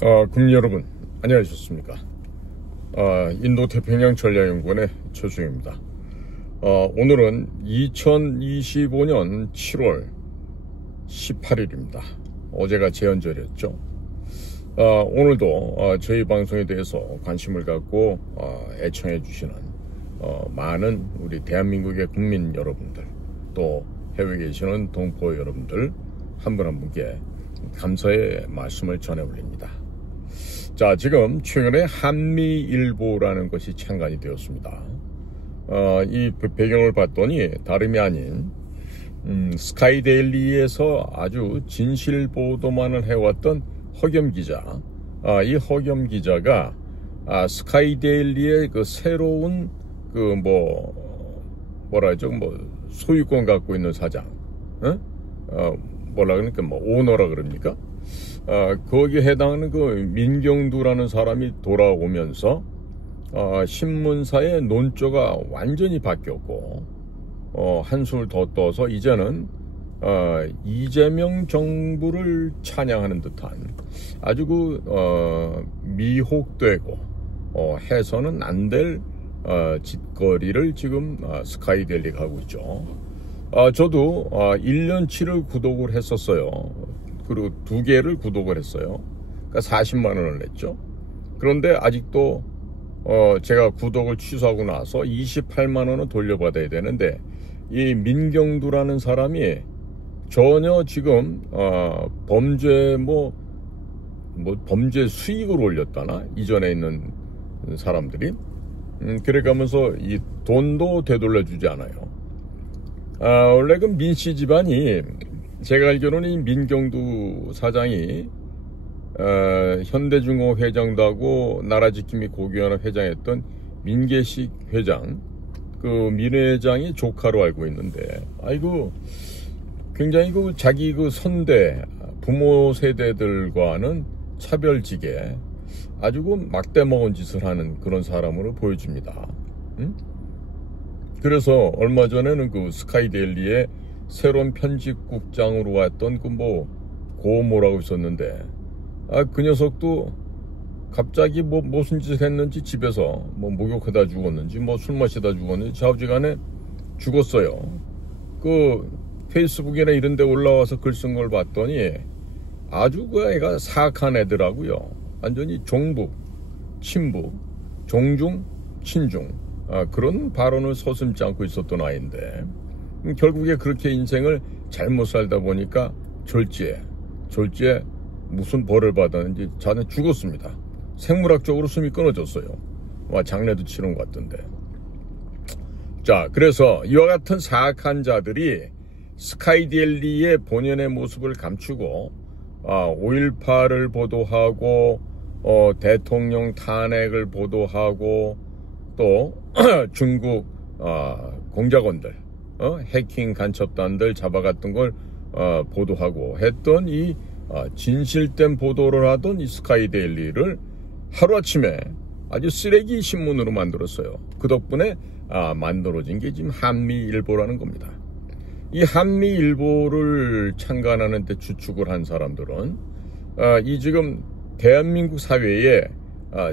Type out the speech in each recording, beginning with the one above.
국민 여러분, 안녕하셨습니까? 인도태평양 전략연구원의 최수영입니다. 오늘은 2025년 7월 18일입니다. 어제가 제헌절이었죠. 오늘도 저희 방송에 대해서 관심을 갖고 애청해 주시는 많은 우리 대한민국의 국민 여러분들, 또 해외에 계시는 동포 여러분들 한 분 한 분께 감사의 말씀을 전해 올립니다. 자, 지금 최근에 한미일보라는 것이 창간이 되었습니다. 이 배경을 봤더니 다름이 아닌 스카이데일리에서 아주 진실 보도만을 해왔던 허겸 기자, 이 허겸 기자가 스카이데일리의 그 새로운 소유권 갖고 있는 사장, 그러니까 오너라 그럽니까? 거기에 해당하는 그 민경두라는 사람이 돌아오면서 신문사의 논조가 완전히 바뀌었고, 한술 더 떠서 이제는 이재명 정부를 찬양하는 듯한 아주 미혹되고 해서는 안 될 짓거리를 지금 스카이데일리가 하고 있죠. 저도 1년치를 구독을 했었어요. 그리고 2개를 구독을 했어요. 그러니까 40만 원을 냈죠. 그런데 아직도 제가 구독을 취소하고 나서 28만 원은 돌려받아야 되는데, 이 민경두라는 사람이 전혀 지금 범죄 수익을 올렸다나, 이전에 있는 사람들이 그래가면서 이 돈도 되돌려주지 않아요. 원래 그 민씨 집안이, 제가 알기로는 이 민경두 사장이 현대중공업 회장도 하고 나라지킴이 고기연합 회장했던 민계식 회장, 그 민 회장이 조카로 알고 있는데, 굉장히 자기 선대 부모 세대들과는 차별지게 아주 막대 먹은 짓을 하는 그런 사람으로 보여집니다. 그래서 얼마 전에는 그 스카이데일리의 새로운 편집국장으로 왔던 고모라고 있었는데, 그 녀석도 갑자기 무슨 짓을 했는지 집에서 목욕하다 죽었는지 술 마시다 죽었는지 좌우지간에 죽었어요. 그 페이스북이나 이런 데 올라와서 글 쓴 걸 봤더니 아주 그 애가 사악한 애더라고요. 완전히 종북, 친북, 종중, 친중, 그런 발언을 서슴지 않고 있었던 아이인데, 결국에 그렇게 인생을 잘못 살다 보니까 졸지에 무슨 벌을 받았는지 자는 죽었습니다. 생물학적으로 숨이 끊어졌어요. 장례도 치른 것 같던데. 자, 그래서 이와 같은 사악한 자들이 스카이데일리의 본연의 모습을 감추고 5.18을 보도하고 대통령 탄핵을 보도하고, 또 중국 공작원들, 해킹 간첩단들 잡아갔던 걸 보도하고 했던 이 진실된 보도를 하던 이 스카이데일리를 하루아침에 아주 쓰레기 신문으로 만들었어요. 그 덕분에 만들어진 게 지금 한미일보라는 겁니다. 이 한미일보를 창간하는 데 주축을 한 사람들은 이 지금 대한민국 사회에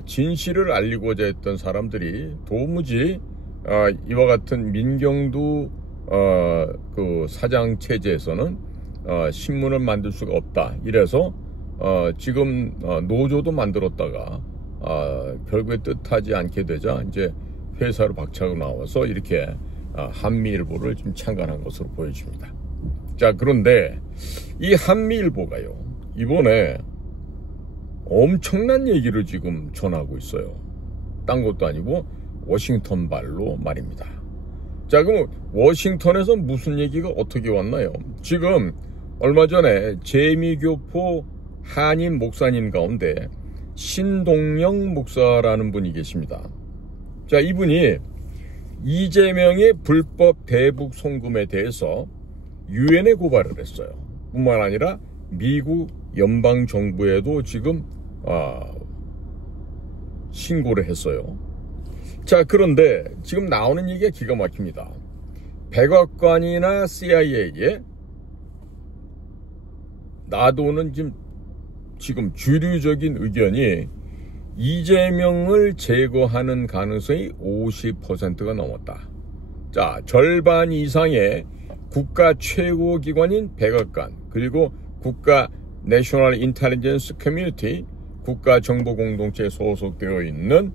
진실을 알리고자 했던 사람들이 도무지 이와 같은 민경두 그 사장 체제에서는 신문을 만들 수가 없다. 이래서 지금 노조도 만들었다가 결국에 뜻하지 않게 되자 이제 회사로 박차고 나와서 이렇게 한미일보를 좀 창간한 것으로 보여집니다. 자, 그런데 이 한미일보가요, 이번에 엄청난 얘기를 지금 전하고 있어요. 딴 것도 아니고 워싱턴 발로 말입니다. 자, 그럼 워싱턴에서 무슨 얘기가 어떻게 왔나요? 지금 얼마 전에 재미교포 한인 목사님 가운데 신동영 목사라는 분이 계십니다. 자, 이분이 이재명의 불법 대북 송금에 대해서 유엔에 고발을 했어요. 뿐만 아니라 미국 연방정부에도 지금 신고를 했어요. 자, 그런데 지금 나오는 얘기가 기가 막힙니다. 백악관이나 CIA에 놔두는 지금 지금 주류적인 의견이 이재명을 제거하는 가능성이 50%가 넘었다. 자, 절반 이상의 국가 최고기관인 백악관, 그리고 국가 내셔널 인텔리전스 커뮤니티, 국가정보공동체에 소속되어 있는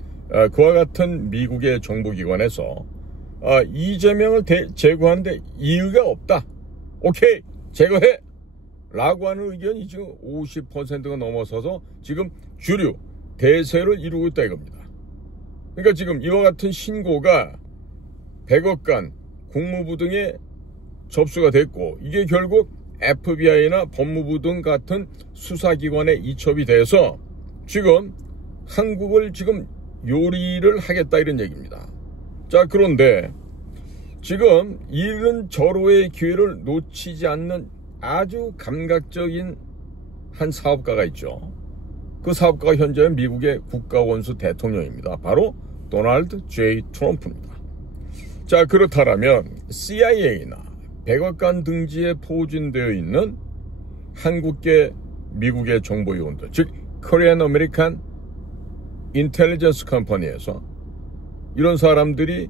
그와 같은 미국의 정보기관에서 이재명을 제거하는데 이유가 없다. 오케이, 제거해! 라고 하는 의견이 지금 50%가 넘어서서 지금 주류, 대세를 이루고 있다 이겁니다. 그러니까 지금 이와 같은 신고가 백악관, 국무부 등에 접수가 됐고, 이게 결국 FBI나 법무부 등 같은 수사기관에 이첩이 돼서 지금 한국을 지금 요리를 하겠다 이런 얘기입니다. 자, 그런데 지금 이런 절호의 기회를 놓치지 않는 아주 감각적인 한 사업가가 있죠. 그 사업가가 현재 미국의 국가원수 대통령입니다. 바로 도널드 J. 트럼프입니다. 자, 그렇다면 CIA나 백악관 등지에 포진되어 있는 한국계 미국의 정보요원들, 즉 Korean American Intelligence Company에서 이런 사람들이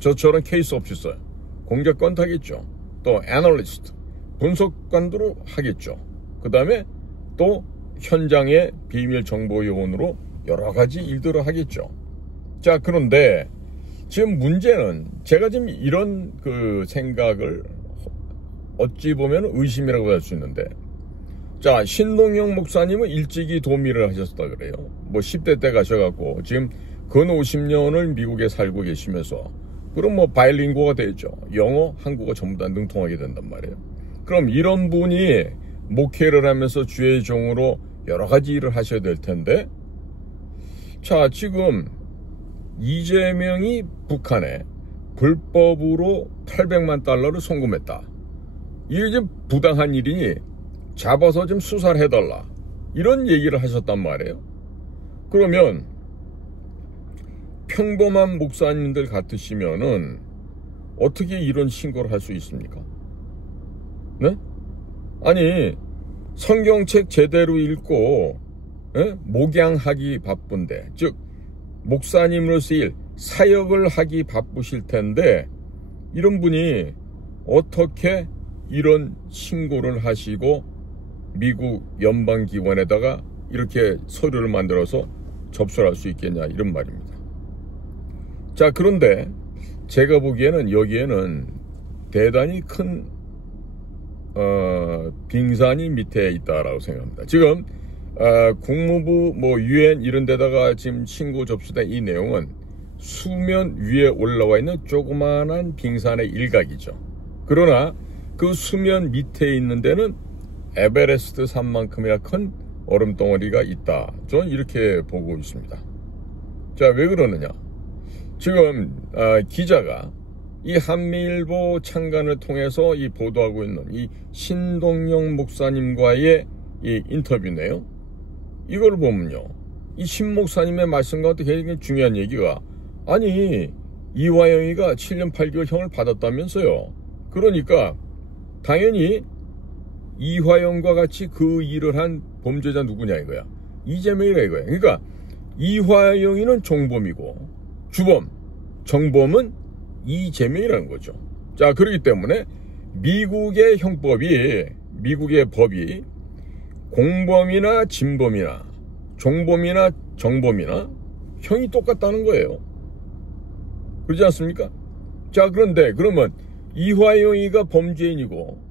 저처럼 케이스 오피서, 공작관 하겠죠. 또 애널리스트, 분석관으로 하겠죠. 그 다음에 또 현장의 비밀 정보 요원으로 여러 가지 일들을 하겠죠. 자, 그런데 지금 문제는 제가 지금 이런 그 생각을 어찌 보면 의심이라고 할 수 있는데, 자, 신동영 목사님은 일찍이 도미를 하셨다 그래요. 뭐 10대 때 가셔갖고 지금 근 50년을 미국에 살고 계시면서 그럼 뭐 바이링구어가 되죠. 영어, 한국어 전부 다 능통하게 된단 말이에요. 그럼 이런 분이 목회를 하면서 주의 종으로 여러 가지 일을 하셔야 될 텐데, 자, 지금 이재명이 북한에 불법으로 800만 달러를 송금했다. 이게 좀 부당한 일이니 잡아서 좀 수사를 해달라. 이런 얘기를 하셨단 말이에요. 그러면 평범한 목사님들 같으시면은 어떻게 이런 신고를 할 수 있습니까? 네? 아니, 성경책 제대로 읽고 목양하기 바쁜데, 즉 목사님으로서의 사역을 하기 바쁘실 텐데 이런 분이 어떻게 이런 신고를 하시고 미국 연방기관에다가 이렇게 서류를 만들어서 접수를 할 수 있겠냐 이런 말입니다. 자, 그런데 제가 보기에는 여기에는 대단히 큰 빙산이 밑에 있다라고 생각합니다. 지금 국무부 뭐 UN 이런 데다가 지금 신고 접수된 이 내용은 수면 위에 올라와 있는 조그마한 빙산의 일각이죠. 그러나 그 수면 밑에 있는 데는 에베레스트 산만큼이나 큰 얼음덩어리가 있다. 저는 이렇게 보고 있습니다. 자, 왜 그러느냐? 지금 기자가 이 한미일보 창간을 통해서 이 보도하고 있는 이 신동영 목사님과의 이 인터뷰네요. 이걸 보면요, 이 신 목사님의 말씀과 굉장히 중요한 얘기가, 아니 이화영이가 7년 8개월 형을 받았다면서요. 그러니까 당연히 이화영과 같이 그 일을 한 범죄자 누구냐 이거야. 이재명이라 이거야. 그러니까 이화영이는 종범이고 주범, 정범은 이재명이라는 거죠. 자, 그렇기 때문에 미국의 형법이, 미국의 법이 공범이나 진범이나 종범이나 정범이나 형이 똑같다는 거예요. 그렇지 않습니까? 자, 그런데 그러면 이화영이가 범죄인이고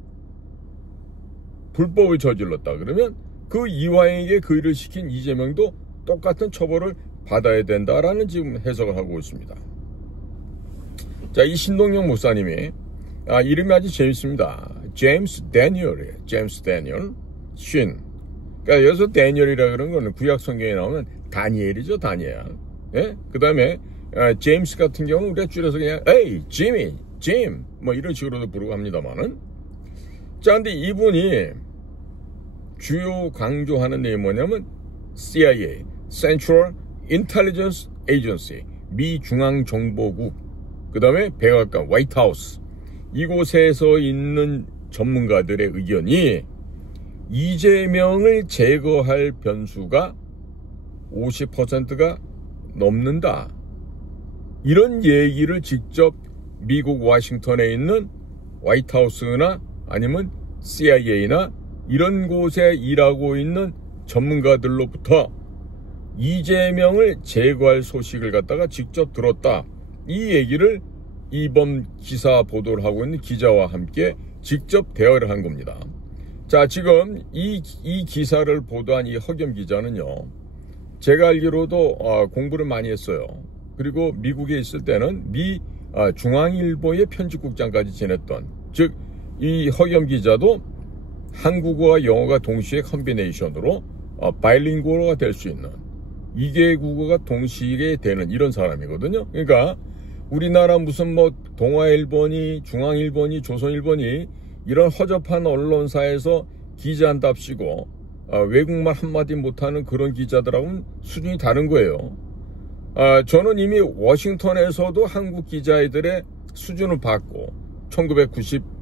불법을 저질렀다 그러면 그 이화영에게 그 일을 시킨 이재명도 똑같은 처벌을 받아야 된다라는 지금 해석을 하고 있습니다. 자, 이 신동영 목사님이 이름이 아주 재밌습니다. 제임스 데니얼이에요. 제임스 데니얼 신. 그러니까 여기서 데니얼이라 그러는 거는 구약 성경에 나오는 다니엘이죠. 다니엘. 예? 그 다음에 제임스 같은 경우는 우리가 줄여서 그냥 에이 지미, 짐 뭐 이런 식으로도 부르고 합니다만은, 자, 근데 이분이 주요 강조하는 내용이 뭐냐면 CIA, Central Intelligence Agency, 미 중앙정보국, 그 다음에 백악관, 화이트하우스, 이곳에서 있는 전문가들의 의견이 이재명을 제거할 변수가 50%가 넘는다. 이런 얘기를 직접 미국 워싱턴에 있는 화이트하우스나 아니면 CIA나 이런 곳에 일하고 있는 전문가들로부터 이재명을 제거할 소식을 갖다가 직접 들었다. 이 얘기를 이번 기사 보도를 하고 있는 기자와 함께 직접 대화를 한 겁니다. 자, 지금 이 기사를 보도한 이 허겸 기자는요, 제가 알기로도 공부를 많이 했어요. 그리고 미국에 있을 때는 중앙일보의 편집국장까지 지냈던, 즉 이 허겸 기자도 한국어와 영어가 동시에 컨비네이션으로 바이링구어가 될 수 있는 2개 국어가 동시에 되는 이런 사람이거든요. 그러니까 우리나라 무슨 뭐 동아일보니 중앙일보니 조선일보니 이런 허접한 언론사에서 기자한답시고 외국말 한마디 못하는 그런 기자들하고는 수준이 다른 거예요. 저는 이미 워싱턴에서도 한국 기자들의 수준을 봤고 1990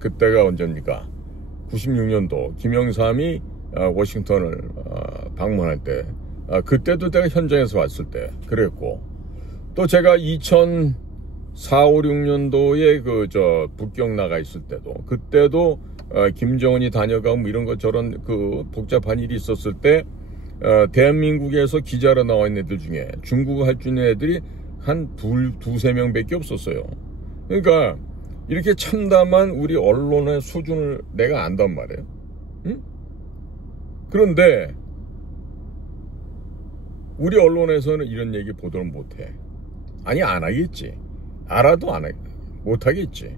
그때가 언제입니까? 96년도 김영삼이 워싱턴을 방문할 때 그때도 내가 현장에서 왔을 때 그랬고, 또 제가 2004, 5, 6년도에 북경 나가 있을 때도 그때도 김정은이 다녀가고 뭐 이런 것 저런 그 복잡한 일이 있었을 때 대한민국에서 기자로 나와 있는 애들 중에 중국어 할 줄 있는 애들이 한 두세 명밖에 없었어요. 그러니까 이렇게 참담한 우리 언론의 수준을 내가 안단 말이에요. 응? 그런데 우리 언론에서는 이런 얘기 보도를 못해. 아니, 안 하겠지. 알아도 못하겠지.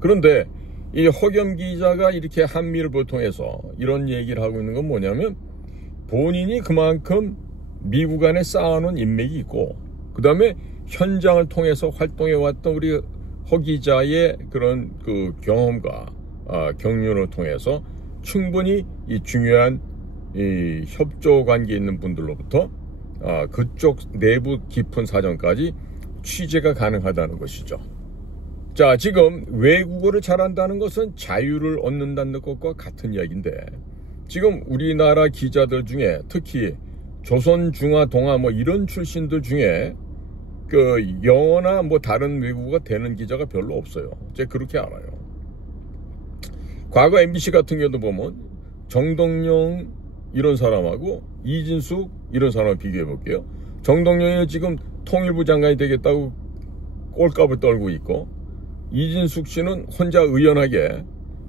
그런데 이 허겸 기자가 이렇게 한미를 보통해서 이런 얘기를 하고 있는 건 뭐냐면, 본인이 그만큼 미국 안에 쌓아놓은 인맥이 있고, 그 다음에 현장을 통해서 활동해왔던 우리 허 기자의 그런 그 경험과 경륜을 통해서 충분히 이 중요한 이 협조 관계에 있는 분들로부터 그쪽 내부 깊은 사정까지 취재가 가능하다는 것이죠. 자, 지금 외국어를 잘한다는 것은 자유를 얻는다는 것과 같은 이야기인데, 지금 우리나라 기자들 중에 특히 조선, 중화, 동아 뭐 이런 출신들 중에 그 영어나 뭐 다른 외국어가 되는 기자가 별로 없어요. 제가 그렇게 알아요. 과거 MBC 같은 경우도 보면 정동영 이런 사람하고 이진숙 이런 사람을 비교해 볼게요. 정동영이 지금 통일부 장관이 되겠다고 꼴값을 떨고 있고, 이진숙 씨는 혼자 의연하게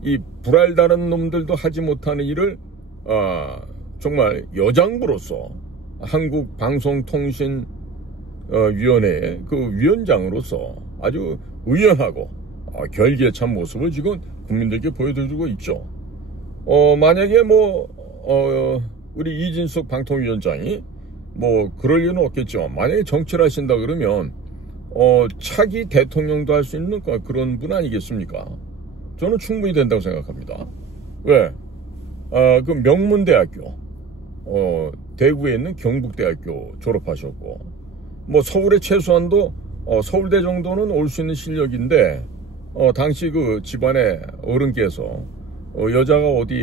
이 불알다른 놈들도 하지 못하는 일을 정말 여장부로서 한국방송통신위원회의 그 위원장으로서 아주 의연하고 결기찬 모습을 지금 국민들께 보여드리고 있죠. 만약에 우리 이진숙 방통위원장이 뭐 그럴 리는 없겠지만, 만약에 정치를 하신다 그러면 차기 대통령도 할 수 있는 그런 분 아니겠습니까? 저는 충분히 된다고 생각합니다. 왜? 그 명문대학교, 대구에 있는 경북대학교 졸업하셨고, 뭐 서울에 최소한도 서울대 정도는 올 수 있는 실력인데, 당시 그 집안의 어른께서 여자가 어디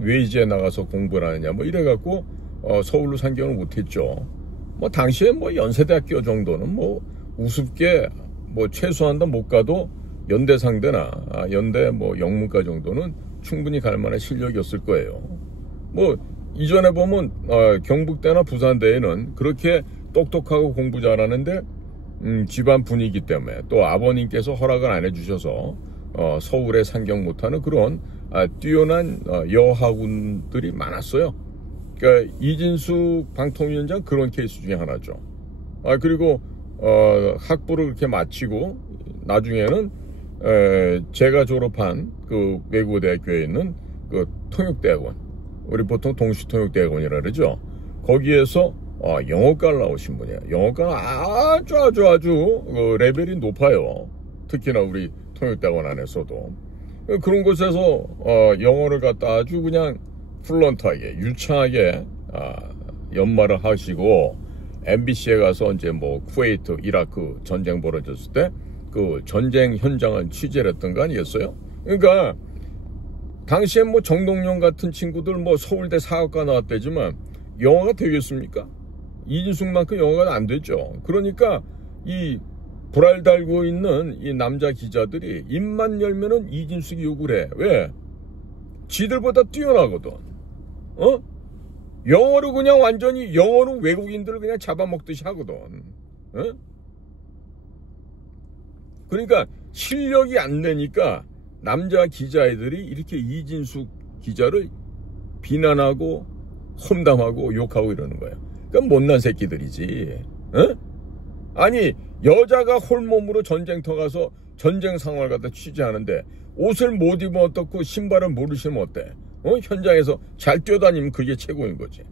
외지에 나가서 공부를 하느냐 뭐 이래갖고 서울로 상경을 못했죠. 뭐 당시에 뭐 연세대학교 정도는 뭐 우습게 뭐 최소한도 못 가도 연대 상대나 연대 뭐 영문과 정도는 충분히 갈 만한 실력이었을 거예요. 뭐 이전에 보면 경북대나 부산대에는 그렇게 똑똑하고 공부 잘하는데 집안 분위기 때문에 또 아버님께서 허락을 안 해주셔서 서울에 상경 못하는 그런 뛰어난 여학운들이 많았어요. 그러니까 이진숙 방통위원장 그런 케이스 중에 하나죠. 그리고 학부를 그렇게 마치고 나중에는 제가 졸업한 그 외국어대학교에 있는 그 통역대학원, 우리 보통 동시통역대학원이라 그러죠. 거기에서 영어과를 나오신 분이에요. 영어과는 아주 레벨이 높아요. 특히나 우리 통역대학원 안에서도. 그런 곳에서 영어를 갖다 아주 그냥 플런트하게 유창하게 연마를 하시고, MBC에 가서 이제 뭐 쿠웨이트, 이라크 전쟁 벌어졌을 때 그 전쟁 현장을 취재를 했던 거 아니겠어요? 그러니까 당시에 뭐 정동영 같은 친구들 뭐 서울대 사학과 나왔대지만 영화가 되겠습니까? 이진숙만큼 영화가 안 되죠. 그러니까 이 불알 달고 있는 이 남자 기자들이 입만 열면은 이진숙이 욕을 해. 왜? 지들보다 뛰어나거든. 영어로 그냥 완전히 영어로 외국인들을 그냥 잡아먹듯이 하거든. 그러니까 실력이 안 되니까 남자 기자애들이 이렇게 이진숙 기자를 비난하고 험담하고 욕하고 이러는 거예요. 그러니까 못난 새끼들이지. 아니 여자가 홀몸으로 전쟁터 가서 전쟁 상황을 갖다 취재하는데 옷을 못 입으면 어떻고 신발을 모르시면 어때? 현장에서 잘 뛰어다니면 그게 최고인 거지.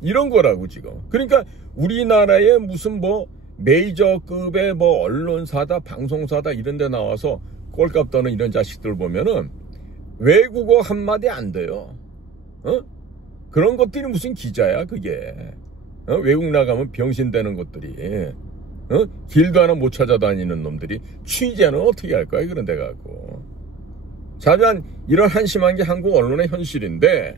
이런 거라고 지금. 그러니까 우리나라에 무슨 뭐 메이저급의 뭐 언론사다 방송사다 이런 데 나와서 꼴값 떠는 이런 자식들 보면은 외국어 한마디 안 돼요. 그런 것들이 무슨 기자야 그게. 외국 나가면 병신 되는 것들이. 길도 하나 못 찾아다니는 놈들이 취재는 어떻게 할 거야 그런 데 가고. 자주한 이런 한심한 게 한국 언론의 현실인데,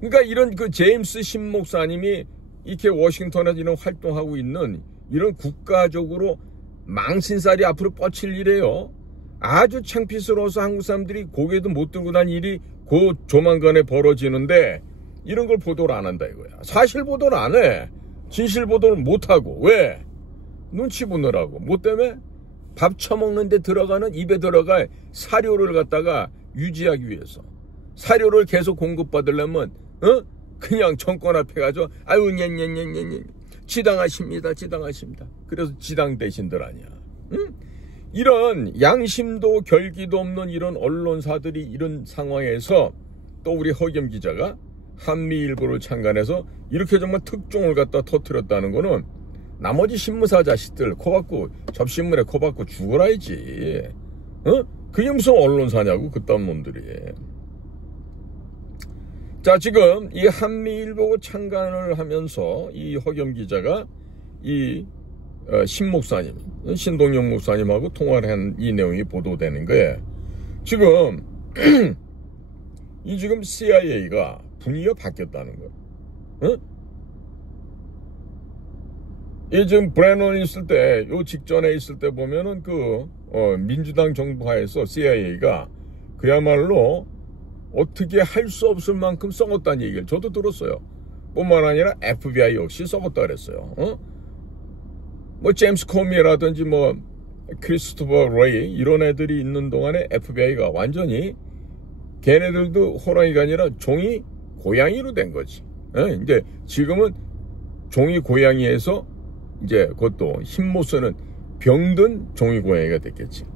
그러니까 이런 그 제임스 신 목사님이 이렇게 워싱턴에서 이런 활동하고 있는 이런 국가적으로 망신살이 앞으로 뻗칠 일이에요. 아주 창피스러워서 한국 사람들이 고개도 못 들고 다니는 일이 그 조만간에 벌어지는데 이런 걸 보도를 안 한다 이거야. 사실 보도를 안 해. 진실 보도를 못 하고. 왜? 눈치 보느라고. 뭐 때문에? 밥 처먹는데 들어가는 입에 들어갈 사료를 갖다가 유지하기 위해서. 사료를 계속 공급받으려면 그냥 정권 앞에 가서 아유 냐냐냐냐냐 지당하십니다. 지당하십니다. 그래서 지당 대신들 아니야. 이런 양심도 결기도 없는 이런 언론사들이 이런 상황에서 또 우리 허겸 기자가 한미일보를 창간해서 이렇게 정말 특종을 갖다 터뜨렸다는 거는 나머지 신문사 자식들 코박고 접신문에 코박고 죽어라야지. 그게 무슨 언론사냐고 그딴 놈들이. 자 지금 이 한미일보 창간을 하면서 이 허겸 기자가 이 신 목사님 신동영 목사님하고 통화를 한 이 내용이 보도되는 거예요. 지금 이 지금 CIA가 분위기가 바뀌었다는 거예요. 이 지금 브래넌 있을 때, 요 직전에 있을 때 보면은 민주당 정부 하에서 CIA가 그야말로 어떻게 할 수 없을 만큼 썩었다는 얘기를 저도 들었어요. 뿐만 아니라 FBI 역시 썩었다 그랬어요. 뭐 제임스 코미라든지 뭐 크리스토퍼 레이 이런 애들이 있는 동안에 FBI가 완전히 걔네들도 호랑이가 아니라 종이 고양이로 된 거지. 이제 지금은 종이 고양이에서 이제 그것도 힘 못 쓰는 병든 종이 고양이가 됐겠지.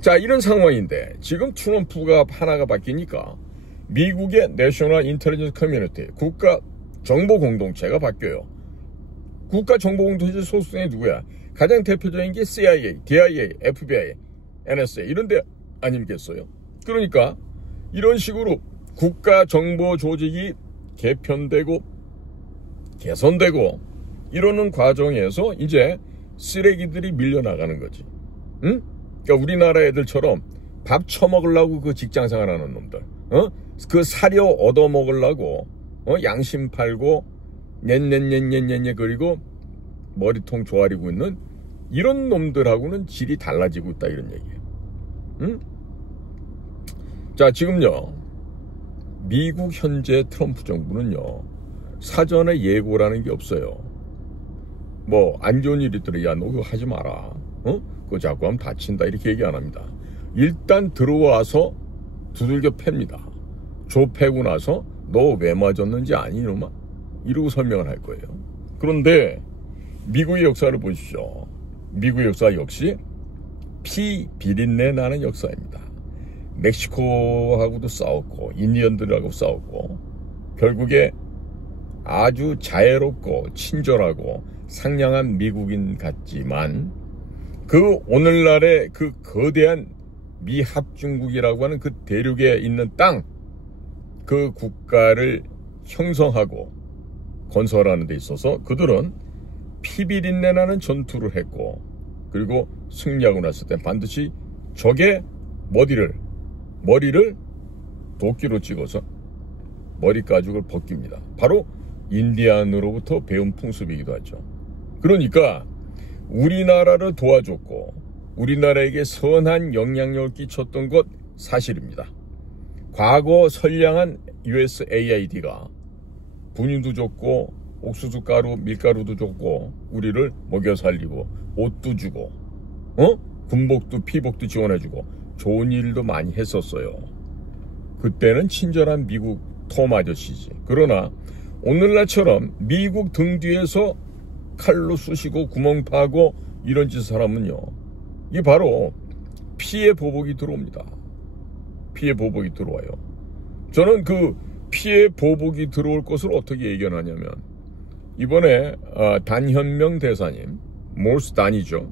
자 이런 상황인데 지금 트럼프가 하나가 바뀌니까 미국의 내셔널 인텔리전스 커뮤니티 국가 정보 공동체가 바뀌어요. 국가 정보 공동체 소속이 누구야? 가장 대표적인 게 CIA, DIA, FBI, NSA 이런 데 아니겠어요? 그러니까 이런 식으로 국가 정보 조직이 개편되고 개선되고 이러는 과정에서 이제 쓰레기들이 밀려나가는 거지. 그러니까 우리나라 애들처럼 밥 처먹으려고 그 직장 생활하는 놈들, 그 사료 얻어먹으려고 양심 팔고 녜 그리고 머리통 조아리고 있는 이런 놈들하고는 질이 달라지고 있다 이런 얘기예요. 자 지금요 미국 현재 트럼프 정부는요 사전에 예고라는 게 없어요. 뭐 안 좋은 일이 있더라 야 너 그거 하지 마라. 그거 자꾸 하면 다친다 이렇게 얘기 안 합니다. 일단 들어와서 두들겨 팹니다. 조 패고 나서 너 왜 맞았는지 아니 이놈아? 이러고 설명을 할 거예요. 그런데 미국의 역사를 보십시오. 미국의 역사 역시 피 비린내 나는 역사입니다. 멕시코하고도 싸웠고 인디언들하고 싸웠고 결국에 아주 자애롭고 친절하고 상냥한 미국인 같지만 그 오늘날의 그 거대한 미합중국이라고 하는 그 대륙에 있는 땅 그 국가를 형성하고 건설하는 데 있어서 그들은 피비린내 나는 전투를 했고 그리고 승리하고 났을 때 반드시 적의 머리를 도끼로 찍어서 머리 가죽을 벗깁니다. 바로 인디안으로부터 배운 풍습이기도 하죠. 그러니까 우리나라를 도와줬고 우리나라에게 선한 영향력을 끼쳤던 것 사실입니다. 과거 선량한 USAID가 분유도 줬고 옥수수 가루, 밀가루도 줬고 우리를 먹여 살리고 옷도 주고 군복도 피복도 지원해주고 좋은 일도 많이 했었어요. 그때는 친절한 미국 톰 아저씨지. 그러나 오늘날처럼 미국 등 뒤에서 칼로 쑤시고 구멍 파고 이런 짓을 하면요, 이게 바로 피해 보복이 들어옵니다. 피해 보복이 들어와요. 저는 그 피해 보복이 들어올 것을 어떻게 예견하냐면, 이번에 단현명 대사님, 몰스단이죠.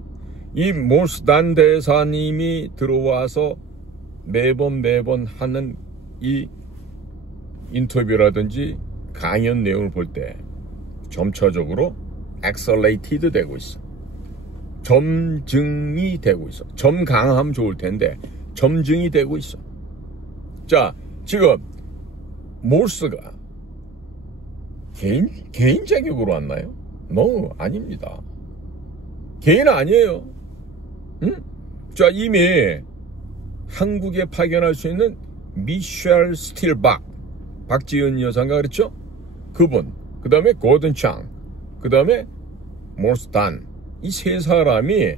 이 몰스단 대사님이 들어와서 매번 하는 이 인터뷰라든지 강연 내용을 볼 때 점차적으로 accelerated 되고 있어. 점증이 되고 있어. 점 강하면 좋을 텐데 점증이 되고 있어. 자, 지금 몰스가 개인 자격으로 왔나요? No, 아닙니다. 개인 아니에요. 응? 자, 이미 한국에 파견할 수 있는 미셸 스틸박, 박지은 여사인가 그랬죠? 그분, 그 다음에 고든 창, 그 다음에 몰스단, 이 세 사람이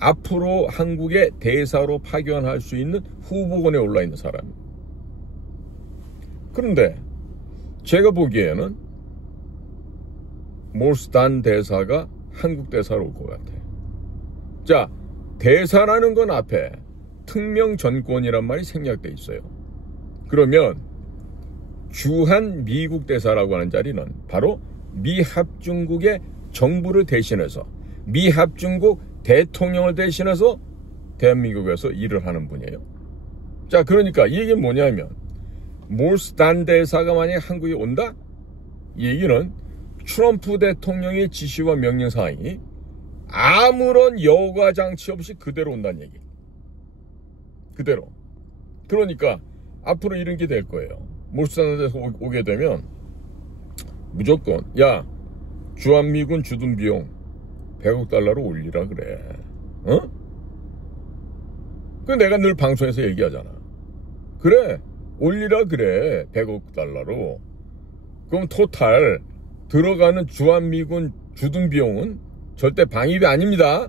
앞으로 한국의 대사로 파견할 수 있는 후보군에 올라 있는 사람이에요. 그런데 제가 보기에는 몰스단 대사가 한국 대사로 올 것 같아요. 자, 대사라는 건 앞에 특명 전권이란 말이 생략돼 있어요. 그러면 주한 미국 대사라고 하는 자리는 바로 미합중국의 정부를 대신해서 미합중국 대통령을 대신해서 대한민국에서 일을 하는 분이에요. 자, 그러니까 이 얘기는 뭐냐면, 몰스단 대사가 만약에 한국에 온다? 이 얘기는 트럼프 대통령의 지시와 명령사항이 아무런 여과장치 없이 그대로 온다는 얘기. 그대로. 그러니까 앞으로 이런 게 될 거예요. 몰스단 대사 오게 되면 무조건, 야, 주한미군 주둔 비용 100억 달러로 올리라 그래. 그 내가 늘 방송에서 얘기하잖아. 그래, 올리라 그래. 100억 달러로. 그럼 토탈 들어가는 주한미군 주둔 비용은 절대 방위비 아닙니다.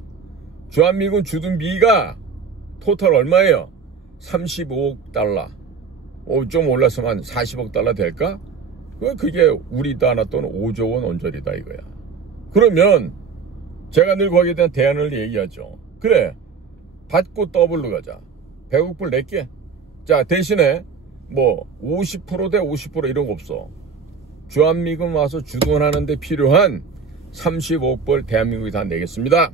주한미군 주둔비가 토탈 얼마예요? 35억 달러. 좀 올랐으면 한 40억 달러 될까? 그게 우리 단화 또는 5조 원 언저리다 이거야. 그러면 제가 늘 거기에 대한 대안을 얘기하죠. 그래, 받고 더블로 가자. 100억 불 낼게. 자, 대신에 뭐 50% 대 50% 이런 거 없어. 주한미군 와서 주둔하는데 필요한 35억 불 대한민국이 다 내겠습니다.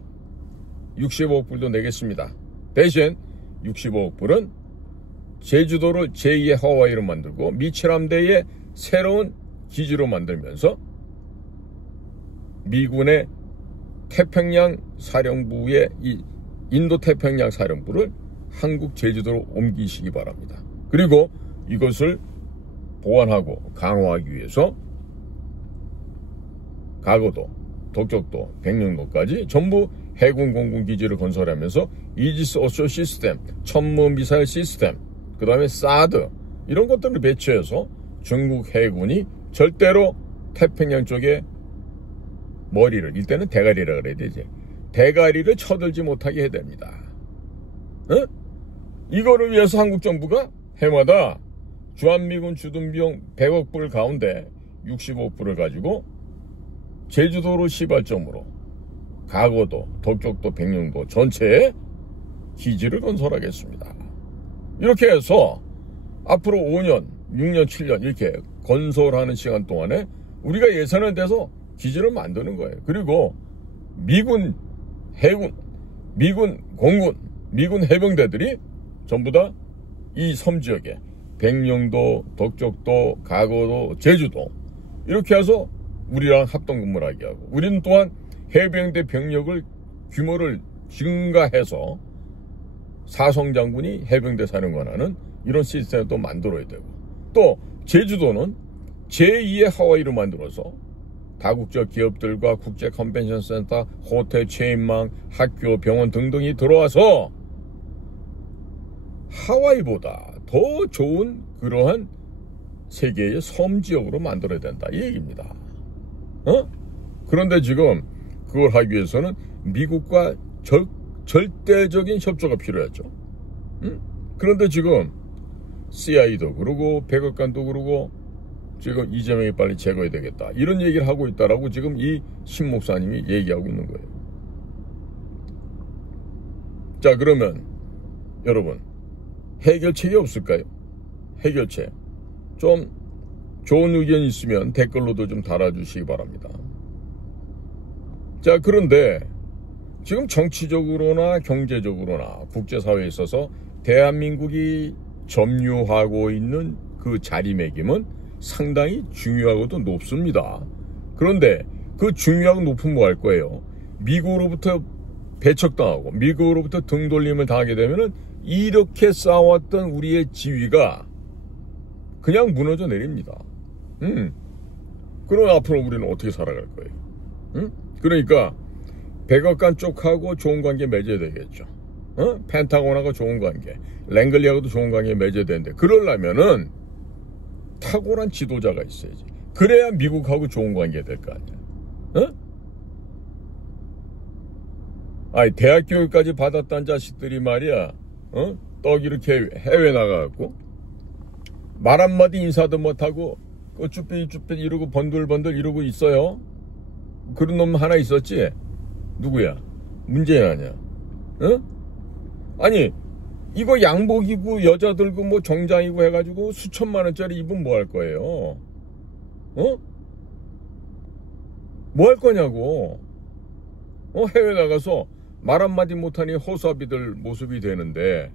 65억 불도 내겠습니다. 대신 65억 불은 제주도를 제2의 하와이로 만들고 미칠함대의 새로운 기지로 만들면서 미군의 태평양 사령부의 이 인도 태평양 사령부를 한국 제주도로 옮기시기 바랍니다. 그리고 이것을 보완하고 강화하기 위해서 가거도, 독적도, 백령도까지 전부 해군 공군 기지를 건설하면서 이지스 어쇼 시스템, 천무 미사일 시스템, 그 다음에 사드 이런 것들을 배치해서 중국 해군이 절대로 태평양 쪽에 머리를, 이때는 대가리라 그래야 되지, 대가리를 쳐들지 못하게 해야 됩니다. 이거를 위해서 한국 정부가 해마다 주한미군 주둔비용 100억 불 가운데 60억 불을 가지고 제주도를 시발점으로 가거도, 독적도, 백령도 전체에 기지를 건설하겠습니다. 이렇게 해서 앞으로 5년, 6년, 7년 이렇게 건설하는 시간 동안에 우리가 예산을 내서 기지를 만드는 거예요. 그리고 미군 해군, 미군 공군, 미군 해병대들이 전부 다 이 섬지역에 백령도, 독적도, 가거도, 제주도 이렇게 해서 우리랑 합동근무를 하게 하고, 우리는 또한 해병대 병력을 규모를 증가해서 사성장군이 해병대 사령관하는 이런 시스템을 또 만들어야 되고, 또 제주도는 제2의 하와이로 만들어서 다국적 기업들과 국제 컨벤션 센터, 호텔 체인망, 학교, 병원 등등이 들어와서 하와이보다 더 좋은 그러한 세계의 섬 지역으로 만들어야 된다, 이 얘기입니다. 그런데 지금 그걸 하기 위해서는 미국과 절대적인 협조가 필요하죠. 그런데 지금 CIA도 그러고 백악관도 그러고 지금 이재명이 빨리 제거해야 되겠다, 이런 얘기를 하고 있다라고 지금 이 신 목사님이 얘기하고 있는 거예요. 자, 그러면 여러분, 해결책이 없을까요? 해결책 좀 좋은 의견 있으면 댓글로도 좀 달아주시기 바랍니다. 자, 그런데 지금 정치적으로나 경제적으로나 국제사회에 있어서 대한민국이 점유하고 있는 그 자리매김은 상당히 중요하고도 높습니다. 그런데 그 중요하고 높은 뭐 할 거예요? 미국으로부터 배척당하고 미국으로부터 등돌림을 당하게 되면은 이렇게 쌓아왔던 우리의 지위가 그냥 무너져 내립니다. 그럼 앞으로 우리는 어떻게 살아갈 거예요? 그러니까 백악관 쪽하고 좋은 관계 맺어야 되겠죠. 펜타곤하고 좋은 관계, 랭글리하고도 좋은 관계 맺어야 되는데, 그러려면은 탁월한 지도자가 있어야지. 그래야 미국하고 좋은 관계가 될 거 아니야. 아니, 대학 교육까지 받았다는 자식들이 말이야, 떡 이렇게 해외 나가갖고 말 한마디 인사도 못하고 쭈삣쭈삣 이러고 번들번들 이러고 있어요. 그런 놈 하나 있었지? 누구야? 문재인 아니야? 아니, 이거 양복 입고 여자들고 뭐 정장 입고 해가지고 수천만 원짜리 입으면 뭐 할 거예요? 뭐 할 거냐고. 해외 나가서 말 한마디 못하니 허수아비들 모습이 되는데,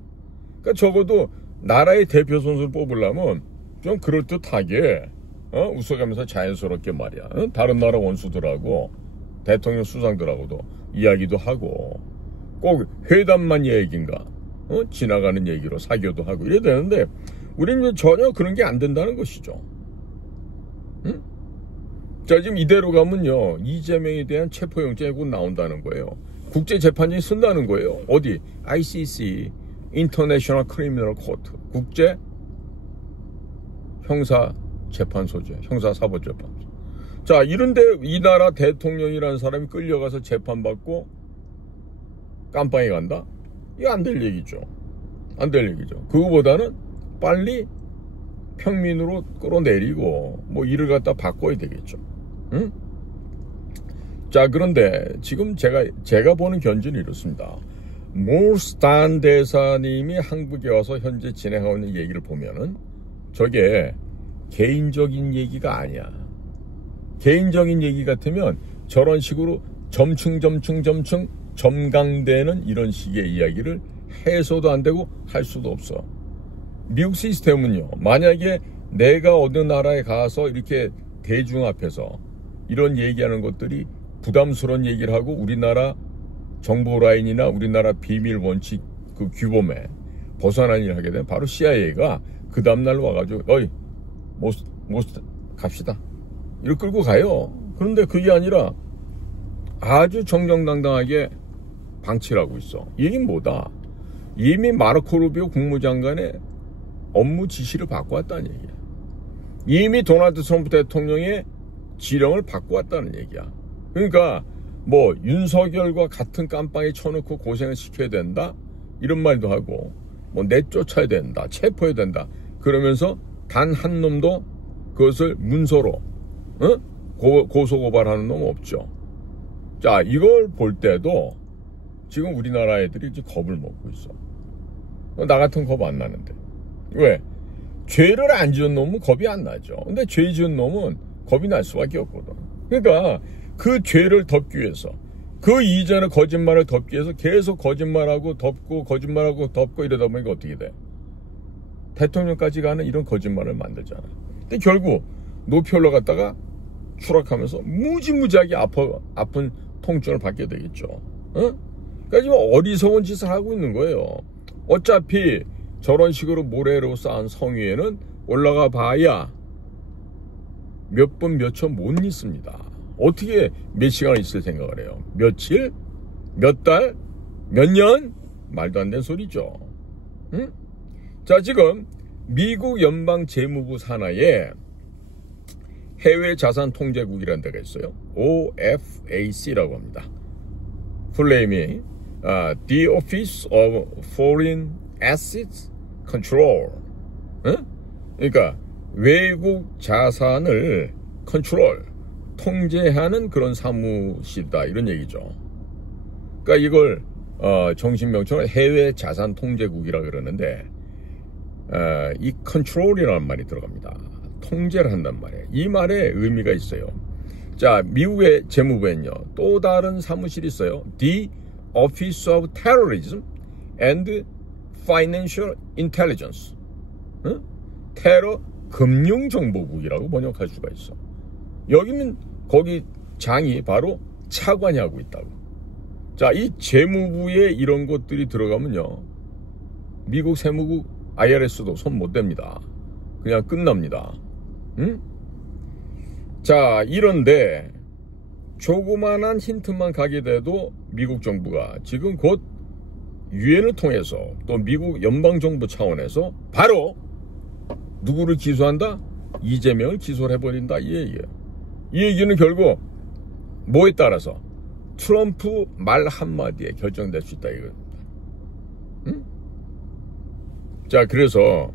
그러니까 적어도 나라의 대표 선수를 뽑으려면 좀 그럴듯하게 웃어가면서 자연스럽게 말이야, 다른 나라 원수들하고 대통령 수상들하고도 이야기도 하고, 꼭 회담만 얘기인가, 지나가는 얘기로 사교도 하고 이래야 되는데, 우리는 전혀 그런 게 안 된다는 것이죠. 자, 지금 이대로 가면요, 이재명에 대한 체포영장이 곧 나온다는 거예요. 국제재판장이 쓴다는 거예요. 어디? ICC, International Criminal Court, 국제 형사재판소죠. 형사사법재판소. 자, 이런데 이 나라 대통령이라는 사람이 끌려가서 재판받고 깜빵에 간다? 이거 안 될 얘기죠. 안 될 얘기죠. 그거보다는 빨리 평민으로 끌어내리고 뭐 일을 갖다 바꿔야 되겠죠. 자, 그런데 지금 제가 보는 견지는 이렇습니다. 몰스탄 대사님이 한국에 와서 현재 진행하고 있는 얘기를 보면은 저게 개인적인 얘기가 아니야. 개인적인 얘기 같으면 저런 식으로 점층 점강되는 이런 식의 이야기를 해서도 안 되고 할 수도 없어. 미국 시스템은요, 만약에 내가 어느 나라에 가서 이렇게 대중 앞에서 이런 얘기하는 것들이 부담스러운 얘기를 하고 우리나라 정보 라인이나 우리나라 비밀 원칙 그 규범에 벗어난 일을 하게 되면 바로 CIA가 그 다음날 와가지고 어이 모스 갑시다 이렇게 끌고 가요. 그런데 그게 아니라 아주 정정당당하게 방치를 하고 있어. 이 얘기는 뭐다? 이미 마르코 루비오 국무장관의 업무 지시를 받고 왔다는 얘기야. 이미 도널드 트럼프 대통령의 지령을 받고 왔다는 얘기야. 그러니까 뭐 윤석열과 같은 깜빵에 쳐놓고 고생을 시켜야 된다 이런 말도 하고, 뭐 내쫓아야 된다, 체포해야 된다 그러면서 단 한 놈도 그것을 문서로 고소고발하는 놈 없죠. 자, 이걸 볼 때도 지금 우리나라 애들이 이제 겁을 먹고 있어. 나 같은 겁 안 나는데. 왜? 죄를 안 지은 놈은 겁이 안 나죠. 근데 죄 지은 놈은 겁이 날 수밖에 없거든. 그러니까 그 죄를 덮기 위해서, 그 이전의 거짓말을 덮기 위해서 계속 거짓말하고 덮고 거짓말하고 덮고 이러다 보니까 어떻게 돼? 대통령까지 가는 이런 거짓말을 만들잖아. 근데 결국 높이 올라갔다가 추락하면서 무지무지하게 아픈 통증을 받게 되겠죠. 그러니까 지금 어리석은 짓을 하고 있는 거예요. 어차피 저런 식으로 모래로 쌓은 성 위에는 올라가 봐야 몇 분 몇 초 못 있습니다. 어떻게 몇 시간 있을 생각을 해요? 며칠? 몇 달? 몇 년? 말도 안 되는 소리죠. 응? 자, 지금 미국 연방 재무부 산하에 해외 자산 통제국이라는 데가 있어요. OFAC라고 합니다. 풀네임이 The Office of Foreign Assets Control. 응? 그러니까 외국 자산을 컨트롤, 통제하는 그런 사무실이다 이런 얘기죠. 그러니까 이걸 정신명칭으로 해외 자산 통제국이라 그러는데 이 컨트롤이라는 말이 들어갑니다. 통제를 한단 말이에요. 이 말에 의미가 있어요. 자, 미국의 재무부에는요 또 다른 사무실이 있어요. The Office of Terrorism and Financial Intelligence. 응? 테러 금융정보국이라고 번역할 수가 있어. 여기는 거기 장이 바로 차관이 하고 있다고. 자, 이 재무부에 이런 것들이 들어가면요 미국 세무국 IRS도 손 못 댑니다. 그냥 끝납니다. 응? 자, 이런데 조그만한 힌트만 가게 돼도 미국 정부가 지금 곧 유엔을 통해서 또 미국 연방정부 차원에서 바로 누구를 기소한다? 이재명을 기소를 해버린다 이 얘기예요. 이 얘기는 결국 뭐에 따라서 트럼프 말 한마디에 결정될 수 있다 이겁니다. 응? 자, 그래서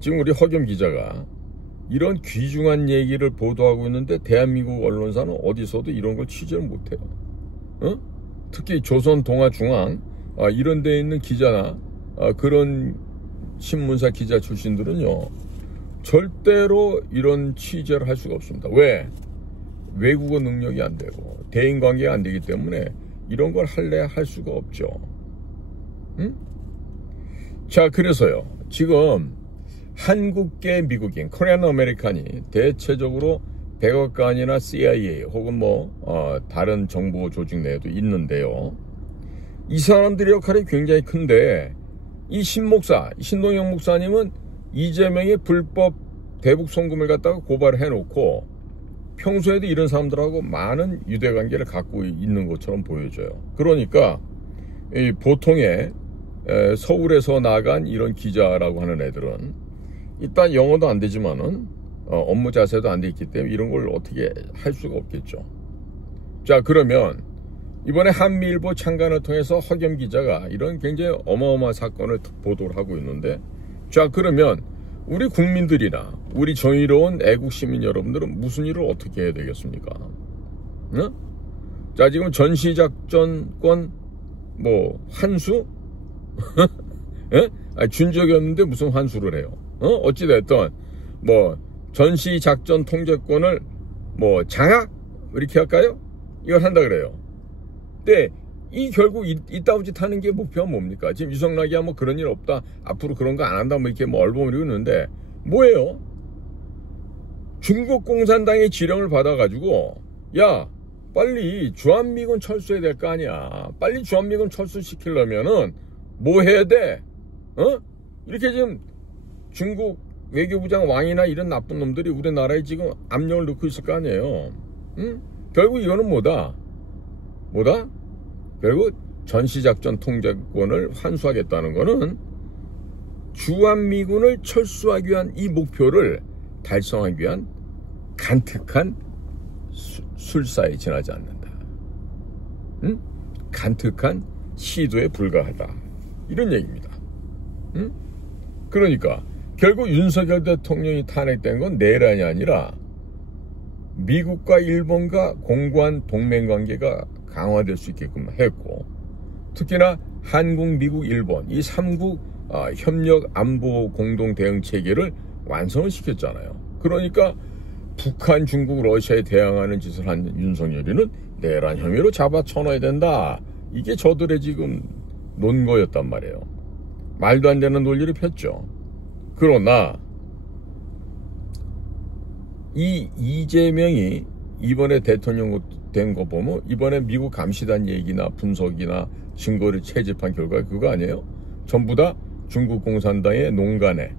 지금 우리 허겸 기자가 이런 귀중한 얘기를 보도하고 있는데 대한민국 언론사는 어디서도 이런 걸 취재를 못해요. 어? 특히 조선동아중앙 이런 데에 있는 기자나 그런 신문사 기자 출신들은요 절대로 이런 취재를 할 수가 없습니다. 왜? 외국어 능력이 안 되고 대인관계가 안 되기 때문에 이런 걸 할 수가 없죠. 응? 자, 그래서요 지금 한국계 미국인 코리안 아메리칸이 대체적으로 백악관이나 CIA 혹은 다른 정보 조직 내에도 있는데요. 이 사람들의 역할이 굉장히 큰데 이 신동영 목사님은 이재명의 불법 대북 송금을 갖다가 고발을 해놓고 평소에도 이런 사람들하고 많은 유대관계를 갖고 있는 것처럼 보여져요. 그러니까 이 보통의 서울에서 나간 이런 기자라고 하는 애들은 일단 영어도 안 되지만은 업무 자세도 안 돼 있기 때문에 이런 걸 어떻게 할 수가 없겠죠. 자, 그러면 이번에 한미일보 창간을 통해서 허겸 기자가 이런 굉장히 어마어마한 사건을 보도를 하고 있는데, 자, 그러면 우리 국민들이나 우리 정의로운 애국 시민 여러분들은 무슨 일을 어떻게 해야 되겠습니까? 응? 자, 지금 전시작전권 환수? 예? 준 적이 없는데 무슨 환수를 해요? 어찌됐든 전시작전 통제권을 장악? 이렇게 할까요? 이걸 한다 그래요. 근데 이 결국 이따위 짓 하는 게 목표가 뭡니까? 지금 유성락이야 그런 일 없다, 앞으로 그런 거 안 한다 이렇게 얼버무리고 있는데 뭐예요? 중국 공산당의 지령을 받아가지고 야 빨리 주한미군 철수해야 될 거 아니야. 빨리 주한미군 철수시키려면은 뭐 해야 돼? 이렇게 지금 중국 외교부장 왕이나 이런 나쁜 놈들이 우리나라에 지금 압력을 넣고 있을 거 아니에요. 응? 결국 이거는 뭐다? 결국 전시작전 통제권을 환수하겠다는 거는 주한미군을 철수하기 위한 이 목표를 달성하기 위한 간특한 술사에 지나지 않는다. 응? 간특한 시도에 불과하다. 이런 얘기입니다. 응? 그러니까 결국 윤석열 대통령이 탄핵된 건 내란이 아니라 미국과 일본과 공고한 동맹관계가 강화될 수 있게끔 했고, 특히나 한국, 미국, 일본 이 3국 협력 안보 공동 대응 체계를 완성을 시켰잖아요. 그러니까 북한, 중국, 러시아에 대항하는 짓을 한 윤석열이는 내란 혐의로 잡아쳐놔야 된다. 이게 저들의 지금 논거였단 말이에요. 말도 안 되는 논리를 폈죠. 그러나 이 이재명이 이번에 대통령 된 거 보면 이번에 미국 감시단 얘기나 분석이나 증거를 채집한 결과 그거 아니에요? 전부 다 중국 공산당의 농간에,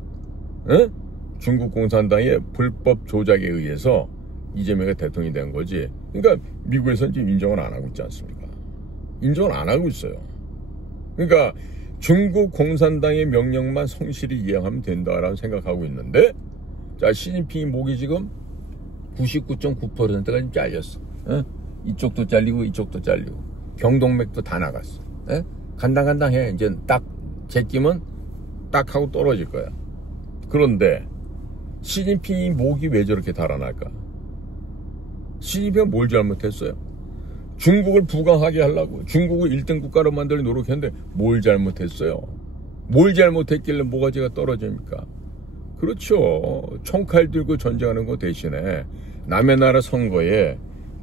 중국 공산당의 불법 조작에 의해서 이재명이 대통령이 된 거지. 그러니까 미국에서는 지금 인정을 안 하고 있지 않습니까? 인정을 안 하고 있어요. 그러니까 중국 공산당의 명령만 성실히 이행하면 된다라고 생각하고 있는데, 자, 시진핑이 목이 지금 99.9%가 지금 잘렸어. 이쪽도 잘리고 이쪽도 잘리고 경동맥도 다 나갔어. 간당간당해. 이제 딱 제끼면 딱 하고 떨어질 거야. 그런데 시진핑이 목이 왜 저렇게 달아날까? 시진핑은 뭘 잘못했어요? 중국을 부강하게 하려고 중국을 1등 국가로 만들려 노력했는데 뭘 잘못했어요? 뭘 잘못했길래 모가지가 떨어집니까? 그렇죠. 총칼 들고 전쟁하는 거 대신에 남의 나라 선거에